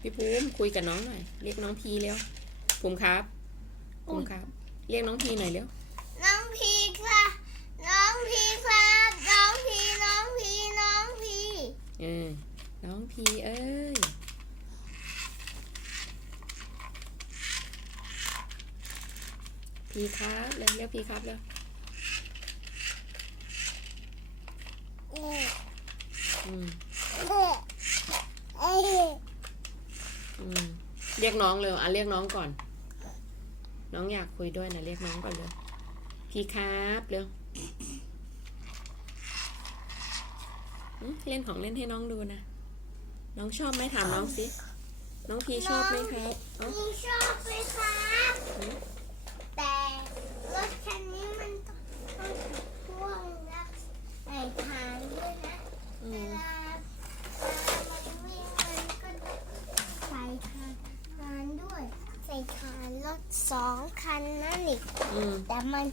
พี่ภูมิคุยกับน้องหน่อย เรียกน้องพีเร็วภูมิครับภูมิครับ เรียกน้องพีหน่อยเร็ว น้องพีครับน้องพีครับ น้องพี น้องพี น้องพีเออน้องพีเอ้ย พีครับเร็วเรียกพีครับเร็วนี่อืม เอ้ย อืม เรียกน้องเลยอะเรียกน้องก่อน น้องอยากคุยด้วยนะเรียกน้องก่อนเลยพี่ครับเร็วเล่นของเล่นให้น้องดูนะ น้องชอบไหมถามน้องสิ น้องพีชอบไหมครับพี่ชอบไหมครับแต่รถคันนี้มันต้องต้องพ่วงและใส่ทางด้วยนะ อื เว ม ลาเวลามันวิ่งมันก็ใส่ทางทางด้วย ใส่ทาง รถสองคันนั่นอีกอืมแต่มัน